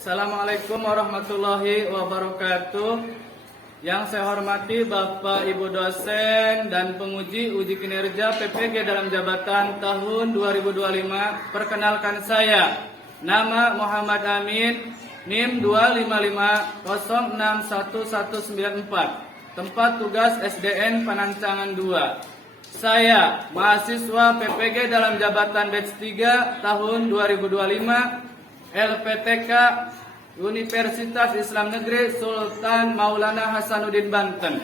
Assalamualaikum warahmatullahi wabarakatuh. Yang saya hormati Bapak Ibu dosen dan penguji uji kinerja PPG dalam jabatan tahun 2025. Perkenalkan saya, nama Muhammad Amin, NIM 255061194, tempat tugas SDN Panancangan 2. Saya mahasiswa PPG dalam jabatan batch 3 tahun 2025, LPTK Universitas Islam Negeri Sultan Maulana Hasanuddin Banten.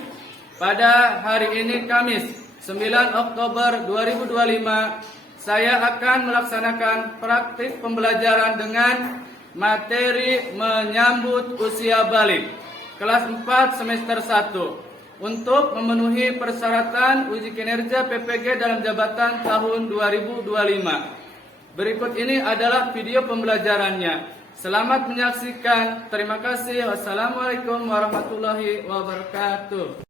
Pada hari ini Kamis 9 Oktober 2025, saya akan melaksanakan praktik pembelajaran dengan materi menyambut usia balik kelas 4 semester 1 untuk memenuhi persyaratan uji kinerja PPG dalam jabatan tahun 2025. Berikut ini adalah video pembelajarannya. Selamat menyaksikan. Terima kasih. Wassalamualaikum warahmatullahi wabarakatuh.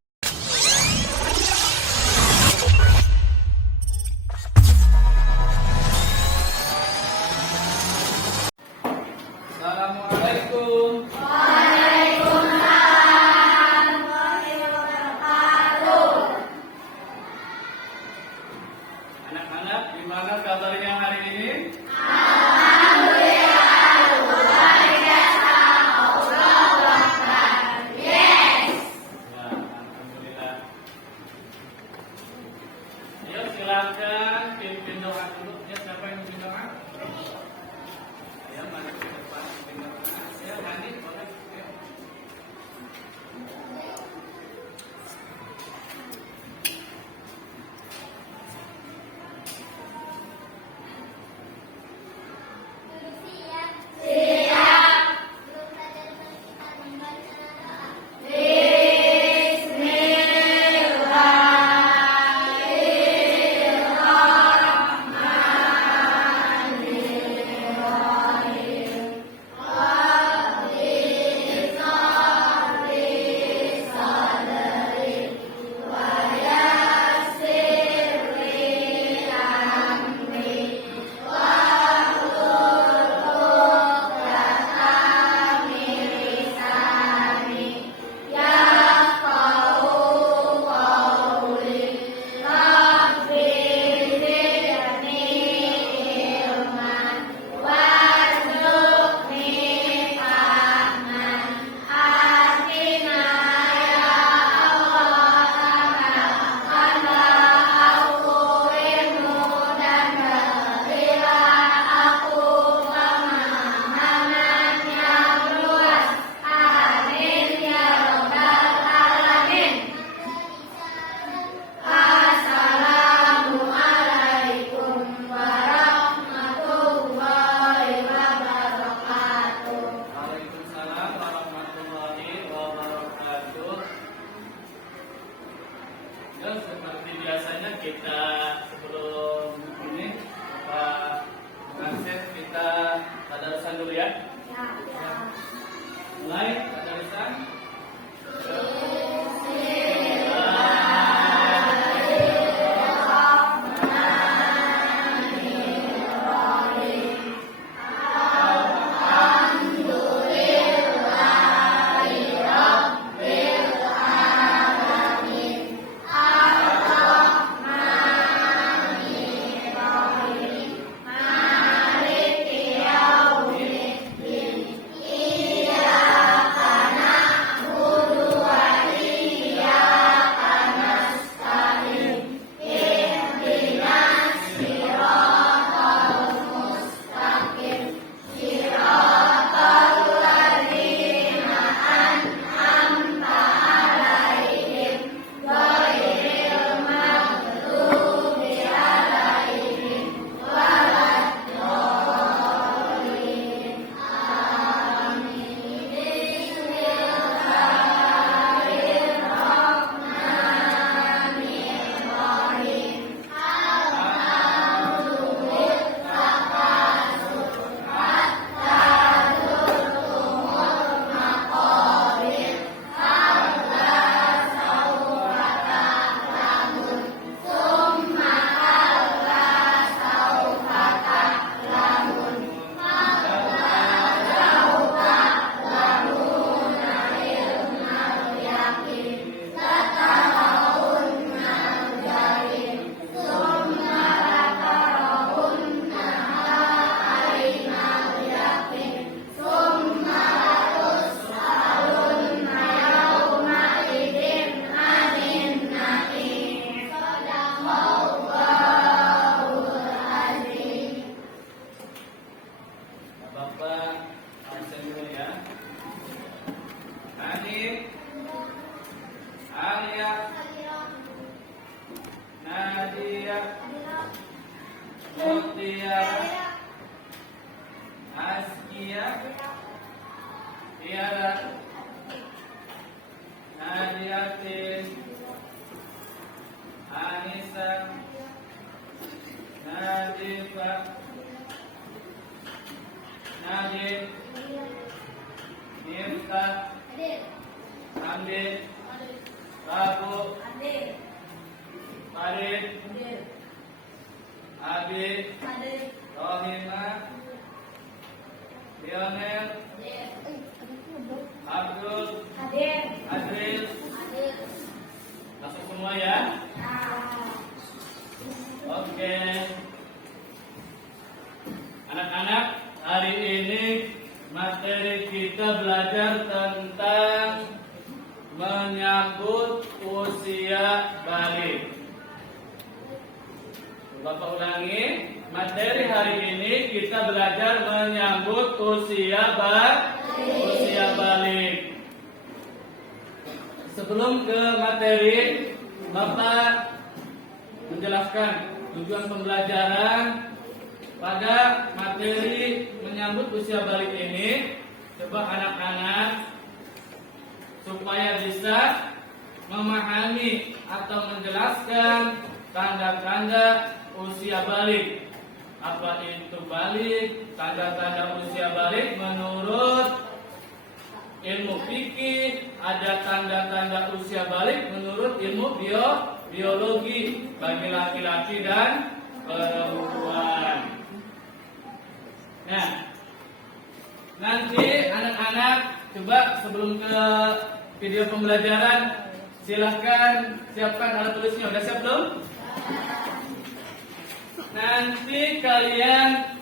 Assalamualaikum. Waalaikumsalam warahmatullahi wabarakatuh. Anak-anak, gimana kabarnya hari ini? Silakan pimpin doa dulu. Ya, siapa yang pimpin doa? Ya, mari ke depan pimpin doa. Ya, Hani, boleh. Ya. Waalaikumsalam warahmatullahi wabarakatuh. Ya, seperti biasanya kita sebelum ini Pak Pengasih kita tadarusan dulu ya. Mulai tadarusan. Iya. Nadia, Askia, Tiara, Nadiatin, Anissa, Nadifa, Nadif, Miftah, Andin, Babu, Farid, Abi, Rohima, Lionel, Abdul, Adril. Masuk semua ya. Oke. Anak-anak, hari ini materi kita belajar tentang menyambut usia balik. Bapak ulangi, materi hari ini kita belajar menyambut usia balik. Sebelum ke materi, Bapak menjelaskan tujuan pembelajaran pada materi menyambut usia balik ini. Coba anak-anak supaya bisa memahami atau menjelaskan tanda-tanda usia balik. Apa itu balik? Tanda-tanda usia balik menurut ilmu fikih, ada tanda-tanda usia balik menurut ilmu biologi bagi laki-laki dan perempuan. Nah, nanti anak-anak coba sebelum ke video pembelajaran silahkan siapkan alat tulisnya. Udah siap belum? Nanti kalian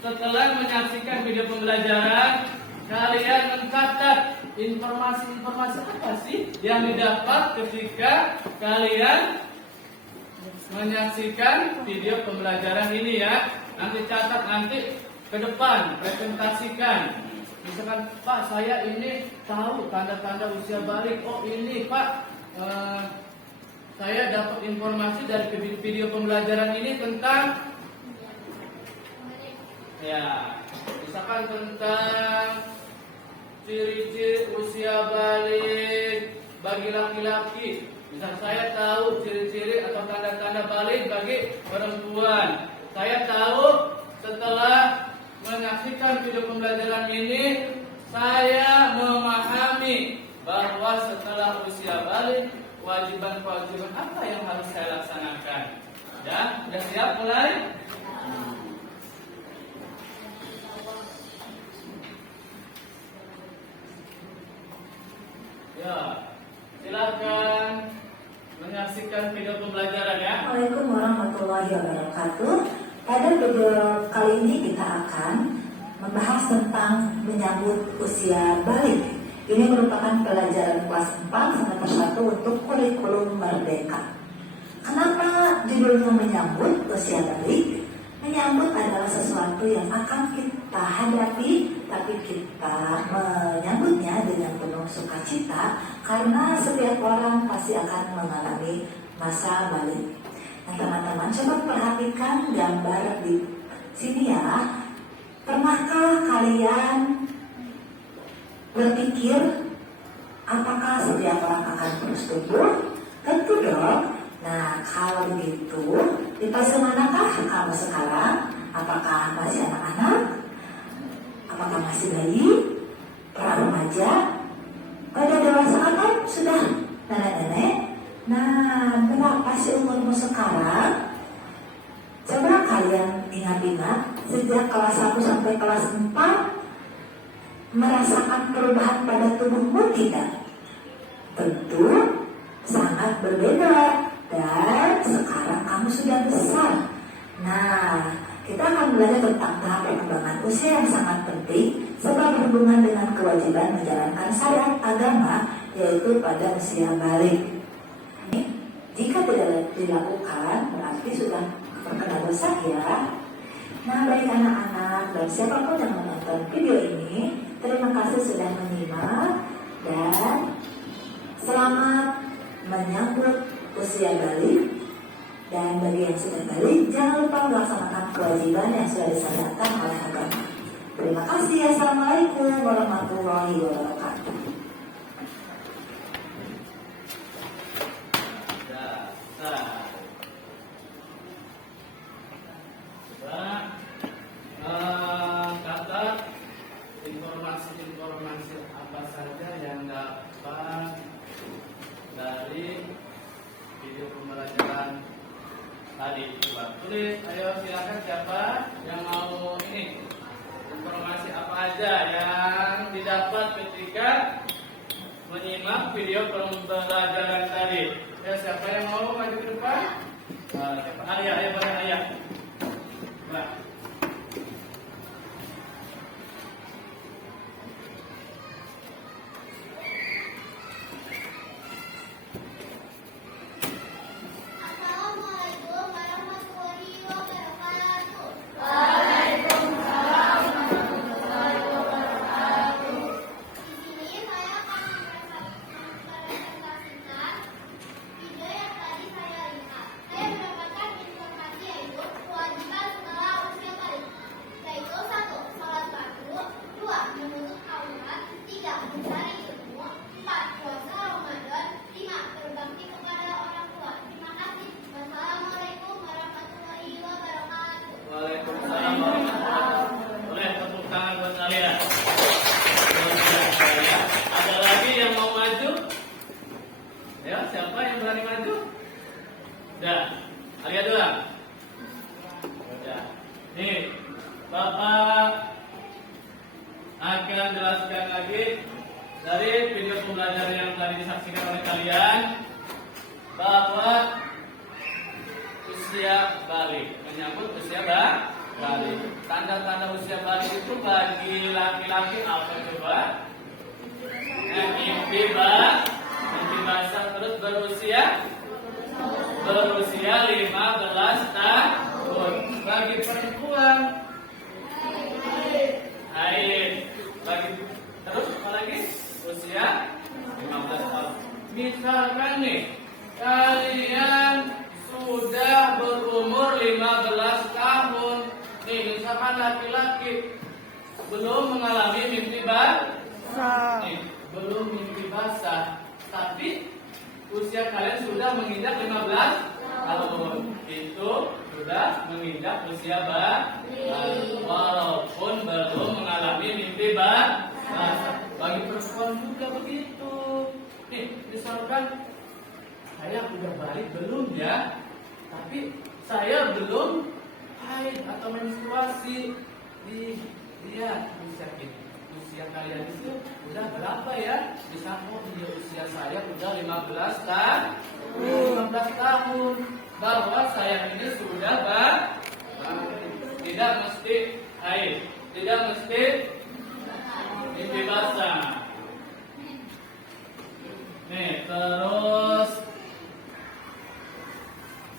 setelah menyaksikan video pembelajaran, kalian mencatat informasi-informasi apa sih yang didapat ketika kalian menyaksikan video pembelajaran ini ya. Nanti catat, nanti ke depan presentasikan. Misalkan, Pak, saya ini tahu tanda-tanda usia balik. Oh ini Pak, saya dapat informasi dari video pembelajaran ini tentang, ya, misalkan tentang ciri-ciri usia balik bagi laki-laki. Misal saya tahu ciri-ciri atau tanda-tanda balik bagi perempuan. Saya tahu setelah menyaksikan video pembelajaran ini, saya memahami bahwa setelah usia balik, kewajiban-kewajiban apa yang harus saya laksanakan. Ya, sudah siap mulai? Ya, silakan menyaksikan video pembelajaran ya. Assalamualaikum warahmatullahi wabarakatuh. Pada video kali ini kita akan membahas tentang menyambut usia balik. Ini merupakan pelajaran kelas 4 semester 1 untuk kurikulum merdeka. Kenapa judulnya menyambut usia balik? Menyambut adalah sesuatu yang akan kita hadapi, tapi kita menyambutnya dengan penuh sukacita karena setiap orang pasti akan mengalami masa balik. Nah, teman-teman coba perhatikan gambar di sini ya. Pernahkah kalian berpikir apakah setiap orang akan terus tumbuh? Tentu dong. Nah, kalau begitu, di fase manakah kamu sekarang? Apakah masih anak-anak? Apakah masih bayi? Pra remaja? Pada dewasa atau sudah nenek-nenek? Nah, berapa sih umurmu sekarang? Coba kalian ingat-ingat sejak kelas 1 sampai kelas 4 merasakan perubahan pada tubuhmu tidak? Tentu sangat berbeda. Dan sekarang kamu sudah besar. Nah, kita akan belajar tentang tahap perkembangan usia yang sangat penting sebab berhubungan dengan kewajiban menjalankan syariat agama, yaitu pada usia balik. Jika tidak dilakukan, berarti sudah terkena dosa ya. Nah, bagi anak-anak dan siapapun yang menonton video ini, terima kasih sudah menyimak dan selamat menyambut usia balik. Dan bagi yang sudah balik, jangan lupa melaksanakan kewajiban yang sudah disandarkan oleh agama. Terima kasih. Assalamualaikum warahmatullahi wabarakatuh. Kata informasi-informasi apa saja yang dapat dari video pembelajaran tadi. Coba tulis, ayo silakan siapa yang mau ini. Informasi apa aja yang didapat ketika menyimak video pembelajaran tadi? Ya, siapa yang mau maju ke depan? Arya, ayo banyak Arya. Nah. Assalamualaikum warahmatullahi wabarakatuh. Di sini saya akan mempresentasikan video yang tadi saya lihat. Saya mendapatkan informasi yaitu kewajiban setelah usia balik, yaitu 1. Sholat fardu, 2. Menuntut aurat, 3. Mencari ilmu, 4. Puasa Ramadan, 5. Berbakti kepada orang tua. Terima kasih. Wassalamualaikum warahmatullahi wabarakatuh. Waalaikumsalam warahmatullahi wabarakatuh. Boleh tepuk tangan buat kalian. Ada lagi yang mau maju? Ya, siapa yang berani maju? Udah, Arya doang. Udah. Nih, Bapak akan jelaskan lagi dari video pembelajaran yang tadi disaksikan oleh kalian bahwa usia balik, menyambut usia balik. Tanda-tanda usia balik itu bagi laki-laki apa coba? Mimpi basah, terus berusia 15 tahun. Bagi perempuan haid. Terus apa lagi? Usia 15 tahun. Misalkan nih, kalian sudah berumur 15 tahun. Nih, misalkan laki-laki belum mengalami mimpi basah. Nih, belum mimpi basah, tapi usia kalian sudah menginjak 15 tahun. Itu sudah menginjak usia balik, walaupun belum mengalami mimpi basah. Bagi perempuan juga begitu. Nih, misalkan saya udah balik belum ya, tapi saya belum haid atau menstruasi. Lihat usia kalian itu udah berapa ya? Bisa usia saya udah 15 tahun. Bahwa saya ini sudah tidak mesti haid, tidak mesti mimpi basah. Nih, terus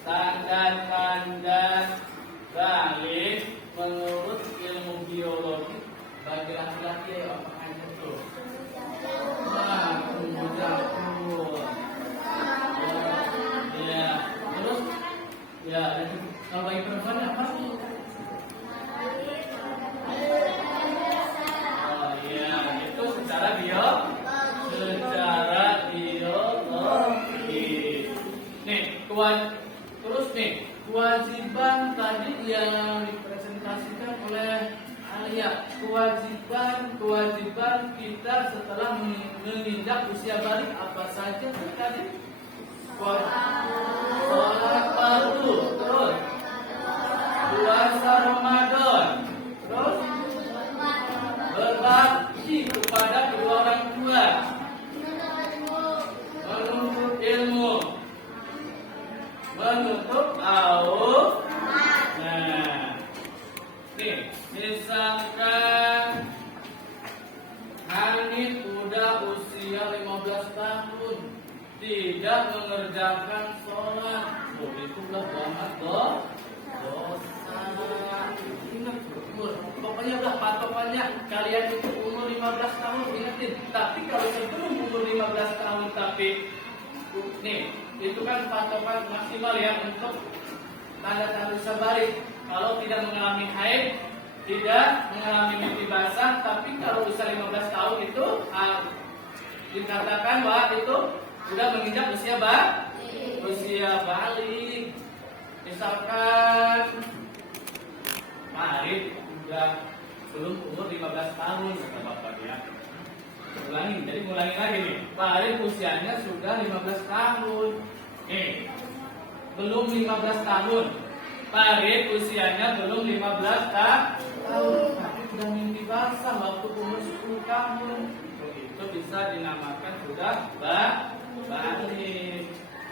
tanda-tanda balik menurut ilmu biologi bagi laki-laki apa aja tuh? Tumbuh jangkut. Ya, terus ya, kalau bagi perempuan apa? Oh iya, itu secara biologi. Nih, terus nih, kewajiban tadi yang dipresentasikan oleh Alia, kewajiban kita setelah menginjak usia balik apa saja tadi? Sholat fardu, terus puasa Ramadan, terus berbakti kepada kedua orang tua, menuntut ilmu, menuntut aurat. Nah, nih, misalkan Hanif udah usia 15 tahun, tidak mengerjakan sholat, itu udah banget dosa. Ingat umur, pokoknya udah patokannya kalian itu umur 15 tahun, ingetin. Tapi kalau sebelum umur 15 tahun tapi Nih, itu kan patokan maksimal ya untuk tanda-tanda usia balik. Kalau tidak mengalami haid, tidak mengalami mimpi basah, tapi kalau usia 15 tahun itu dikatakan bahwa itu sudah menginjak usia balik. Misalkan Farid sudah belum umur 15 tahun kata bapaknya. Jadi ulangi lagi nih. Farid usianya sudah 15 tahun. Belum 15 tahun. Farid usianya belum 15 tahun. Tapi sudah mimpi basah waktu umur 10 tahun. Itu bisa dinamakan sudah balik.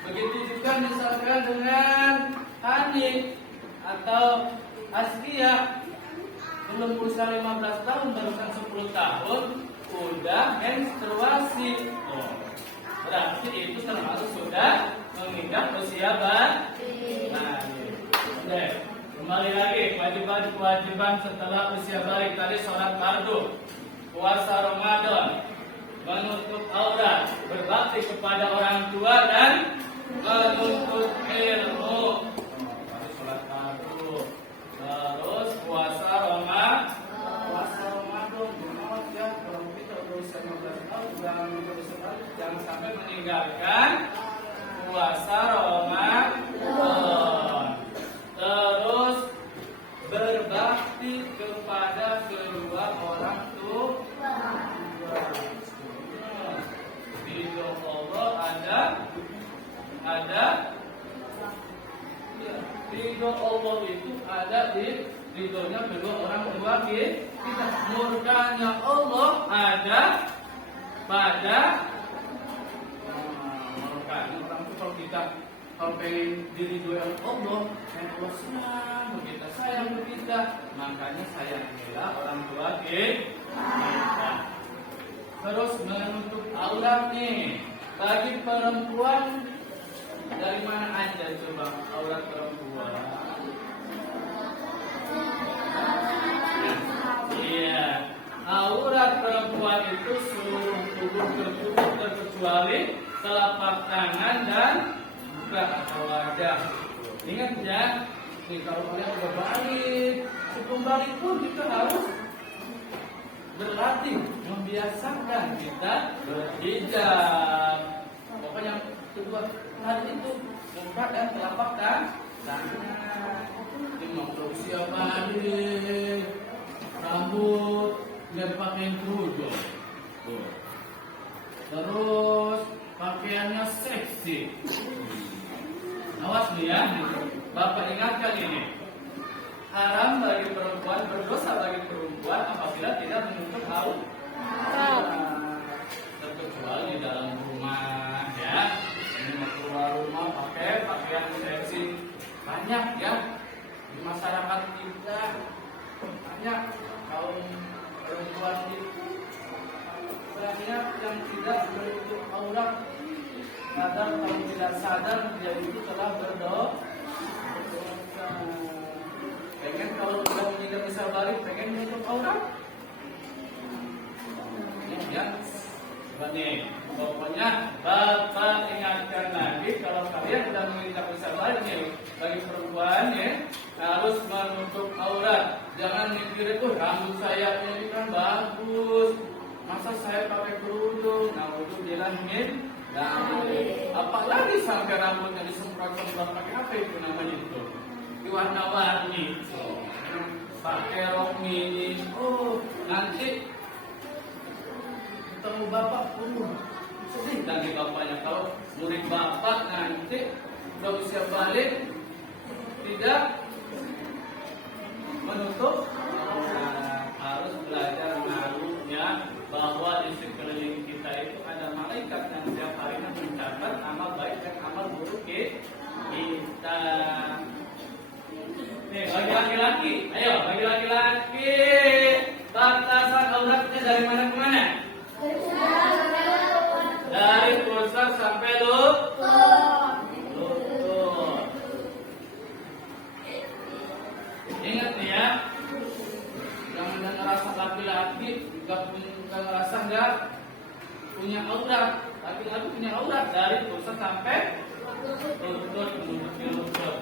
Begitu juga misalkan dengan Hanif atau Askia, belum usia 15 tahun, barusan 10 tahun, udah menstruasi. Berarti itu termasuk sudah menginjak usia balik. Kembali lagi, kewajiban setelah usia balik tadi sholat fardu, puasa Ramadan, menutup aurat, berbakti kepada orang tua dan menuntut ilmu. Sholat fardu, terus puasa Ramadan. Ya, kalau kita berusia 15 tahun, jangan sampai meninggalkan puasa Ramadan. Terus berbakti kepada kedua orang tua. Ridho Allah ada ridho Allah itu ada di ridhonya kedua orang tua kita. Murkanya Allah ada pada murkanya orang itu. Kalau kita pengen diridhoi oleh Allah, Allah senang kita, sayang kita, makanya sayangilah orang tua kita. Terus menutup aurat nih. Bagi perempuan, dari mana aja coba aurat perempuan? Iya, aurat perempuan itu seluruh tubuh tertutup terkecuali telapak tangan dan muka atau wajah. Ingat ya, nih kalau kalian udah balik, sebelum balik pun kita harus berlatih, membiasakan kita berhijab. Pokoknya kedua tadi itu muka dan telapak tangan. Ini mau usia balik, rambut nggak dipakai kerudung. Terus pakaiannya seksi. Awas nih ya, Bapak ingatkan ini. Haram bagi perempuan, berdosa bagi perempuan apabila tidak menutup aurat. Terkecuali di dalam rumah ya. Ini mau keluar rumah pakai pakaian seksi. Banyak ya di masyarakat kita, banyak kaum perempuan itu banyak yang tidak menutup aurat. Kadang kalau tidak sadar dia itu telah berdosa. Pengen kalau sudah meninggal bisa balik, pengen menutup aurat. Ya, nih, pokoknya Bapak ingatkan lagi kalau kalian sudah menginjak usia balik nih, bagi perempuan ya harus menutup aurat. Jangan mikir itu rambut saya ini kan bagus, masa saya pakai kerudung, nah kerudung bilangin. Nah, apalagi sampai rambutnya disemprot-semprot pakai apa itu namanya itu? Warna-warni, pakai rok mini. Nanti ketemu bapak, sedih lagi bapaknya kalau murid bapak nanti udah usia balik tidak menutup. Harus belajar malunya bahwa di sekeliling kita itu ada malaikat yang setiap hari mencatat amal baik dan amal buruk kita. Nih, bagi laki-laki, ayo bagi laki-laki, batasan auratnya dari mana ke mana? Dari pusat sampai lutut. Ingat nih ya, jangan ngerasa laki-laki nggak ngerasa nggak punya aurat. Laki-laki punya aurat dari pusat sampai lutut, menutupi lutut.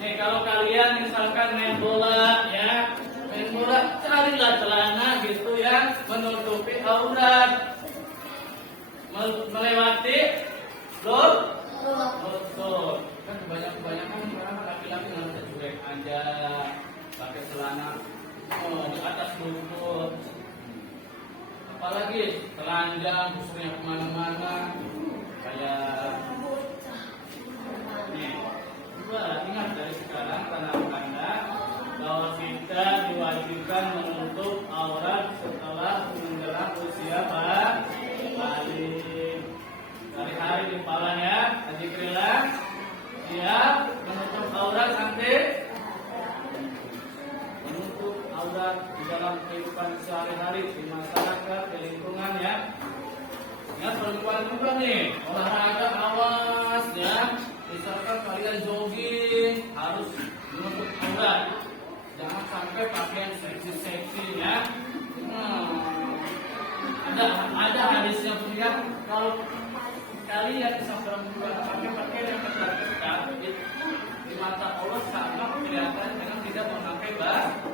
Nih kalau kalian misalkan main bola ya, main bola carilah celana gitu ya, menutupi aurat, melewati lutut. Kan kebanyakan orang laki-laki nggak cuek aja, pakai celana di atas lutut. Apalagi telanjang, busuknya kemana-mana, kayak nih. Dua, ingat dari sekarang tanda-tanda bahwa kita diwajibkan menutup aurat setelah menjelang usia balik. Hari-hari di kepalanya, Azikrillah, siap menutup aurat nanti. Menutup aurat di dalam kehidupan sehari-hari di masyarakat, di lingkungan ya. Ingat perempuan juga nih, olahraga awas ya. Misalkan kalian jogging harus menutup aurat, jangan sampai pakaian seksi-seksi ya. Ada hadisnya punya, kalau kalian bisa perempuan pakai pakaian yang ketat-ketat di mata Allah sama kelihatan dengan tidak memakai baju.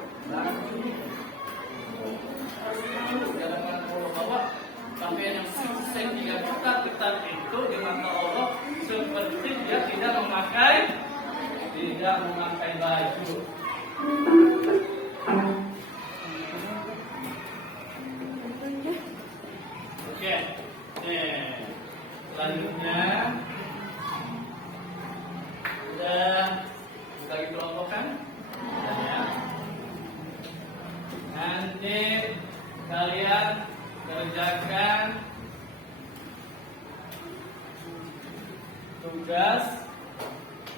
Jangan Allah bahwa pakaian yang seksi yang ketat-ketat itu di mata Allah seperti dia tidak memakai baju. Oke. Selanjutnya udah bagi kelompok kan? Ya. Nanti kalian kerjakan tugas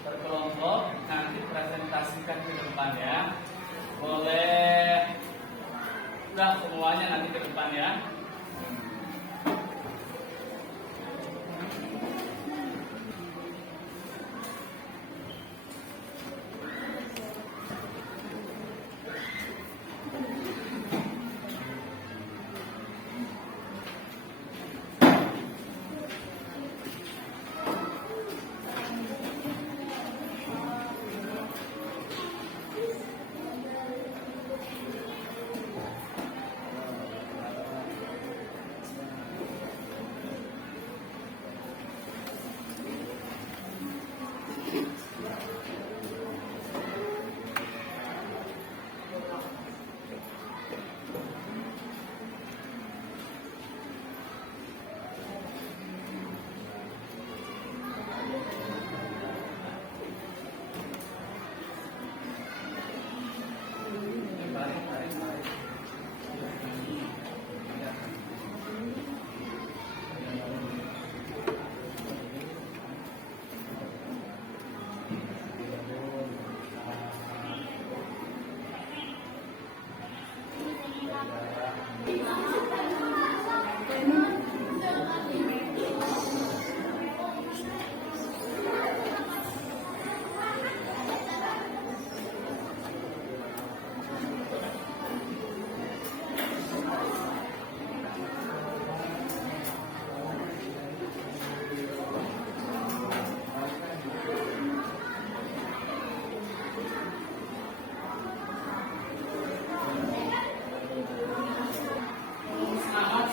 berkelompok, nanti presentasikan ke depan ya. Boleh udah semuanya nanti ke depan ya.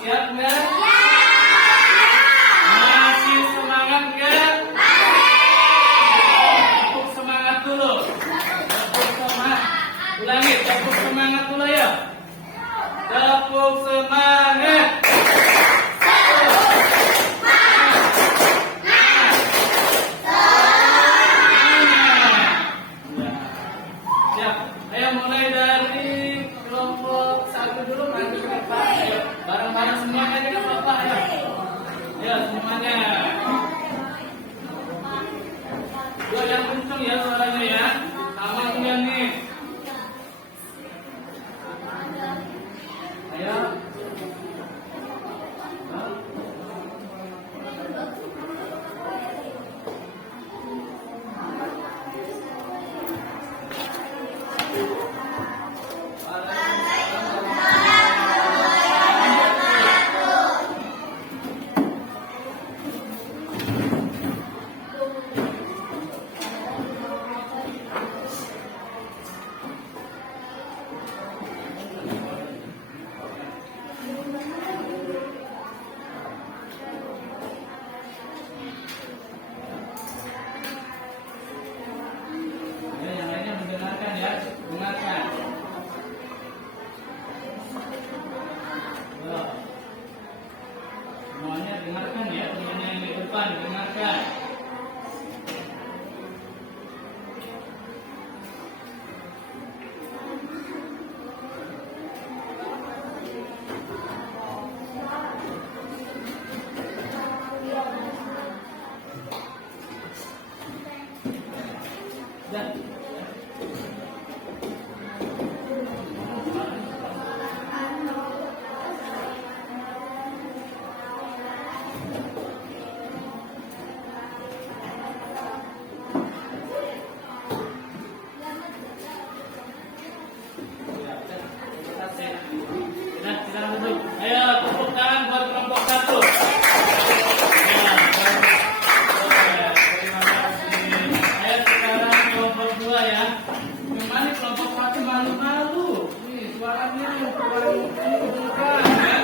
Siap nggak? Masih semangat nggak? Tepuk semangat dulu. Tepuk semangat. Ulangi, tepuk semangat dulu ya. Tepuk semangat. Siap. Ayo mulai dari kelompok 1 dulu, nanti ke depan. Ayo, bareng-bareng semuanya kita bapak ya. Ya semuanya. Dua yang kenceng ya suaranya ya. Sama enggak nih? Ayo. depan, dengarkan. Dan kita duduk. Ayo tepuk tangan buat kelompok 1. Ya, oke, terima kasih. Ayo sekarang kelompok 2 ya. Yang mana kelompok 1 malu-malu? Nih suaranya bukan ya.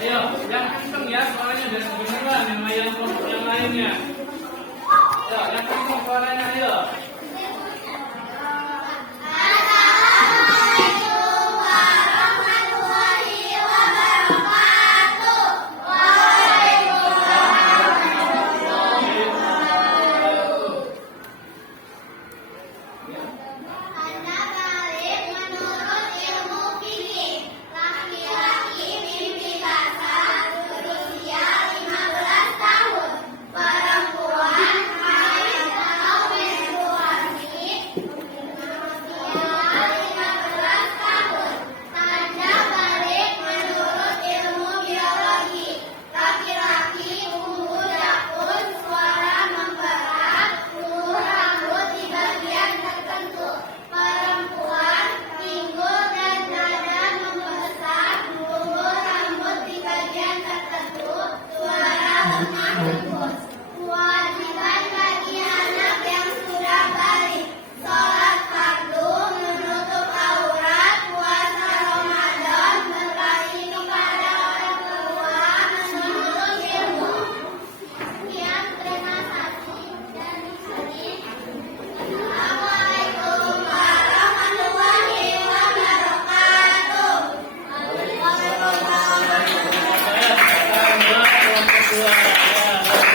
Ayo, yang kenceng ya suaranya dan kedengeran yang kelompok yang lainnya. Ayo, yang kenceng suaranya ayo. Tanda balik menurut ilmu fikih. Laki-laki mimpi basah berusia 15 tahun. Perempuan haid atau menstruasi berusia 15 tahun. Tanda balik menurut ilmu biologi. Laki-laki ungu dakun, suara memberat, bulu rambut di bagian tertentu. Perempuan pinggul dan dada membesar, bulu rambut di bagian tertentu, suara lemah lembut. Kewajiban bagi anak yang sudah balik: sholat fardu, menutup aurat, puasa Ramadan, berbakti kepada orang tua, menuntut ilmu. Sekian, terima kasih dan disini. Assalamualaikum warahmatullahi wabarakatuh. Waalaikumsalam. Saya sekarang kelompok 2 ya.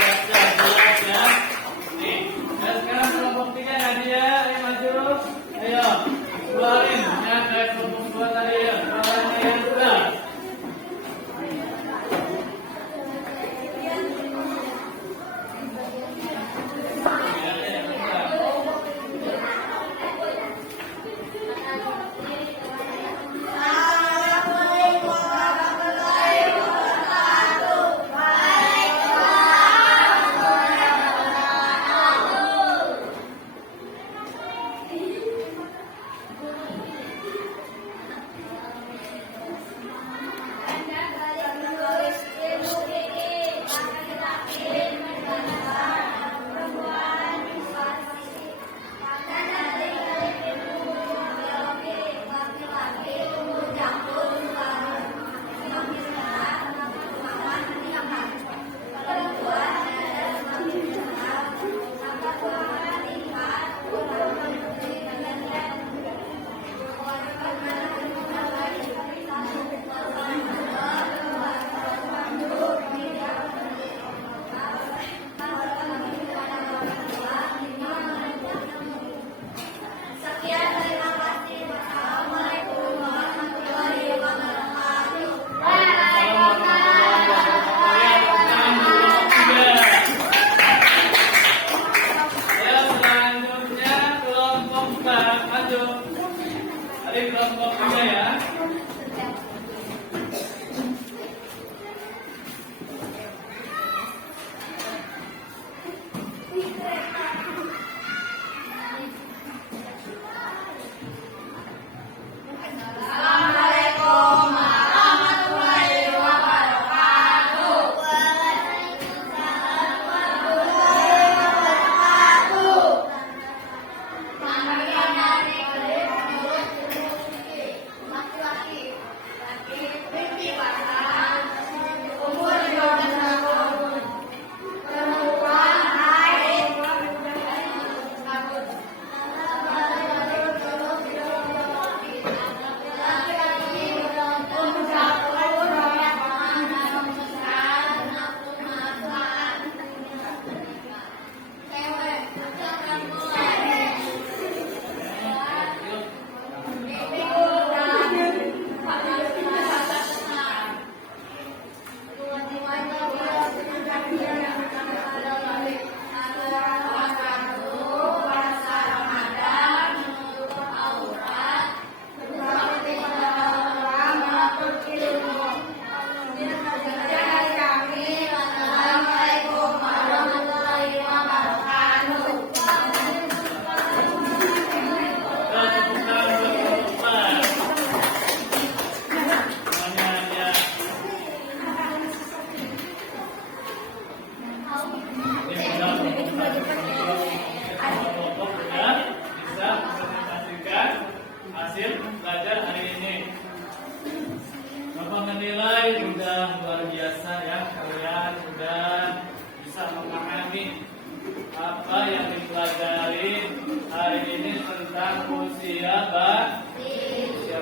dan usia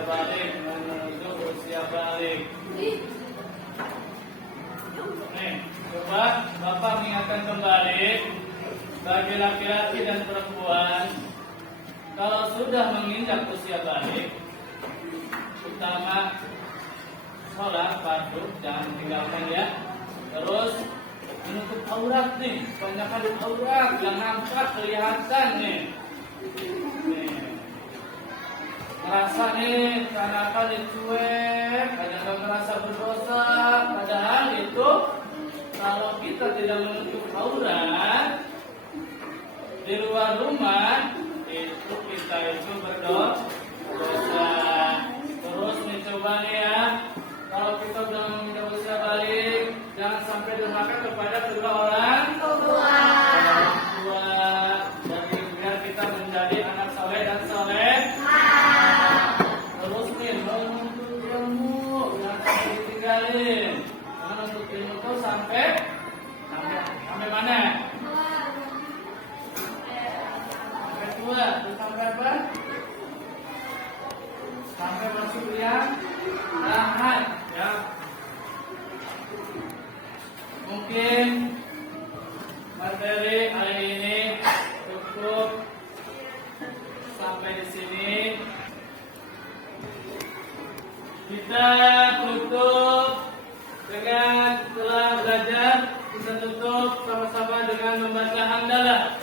balik menuju usia balik. Nih, coba Bapak mengingatkan kembali bagi laki-laki dan perempuan kalau sudah menginjak usia balik, utama sholat fardu jangan tinggalkan ya. Terus menutup aurat nih, kebanyakan aurat yang nampak kelihatan nih. Ngerasa nih karena apa dicuek, kadang merasa berdosa, padahal itu kalau kita tidak menutup aurat di luar rumah itu kita itu berdosa. Terus nih coba nih ya, kalau kita sudah menginjak usia balik, jangan sampai durhaka kepada kedua orang tua. Jadi biar kita menjadi anak soleh dan soleh. Terus nih menuntut ilmu, jangan sampai ditinggalin. Karena menuntut ilmu itu sampai mana? Sampai tua. Terus sampai apa? Sampai masuk yang lahat ya. Mungkin materi hari ini cukup sampai di sini. Kita tutup dengan telah belajar, kita tutup sama-sama dengan membaca hamdalah.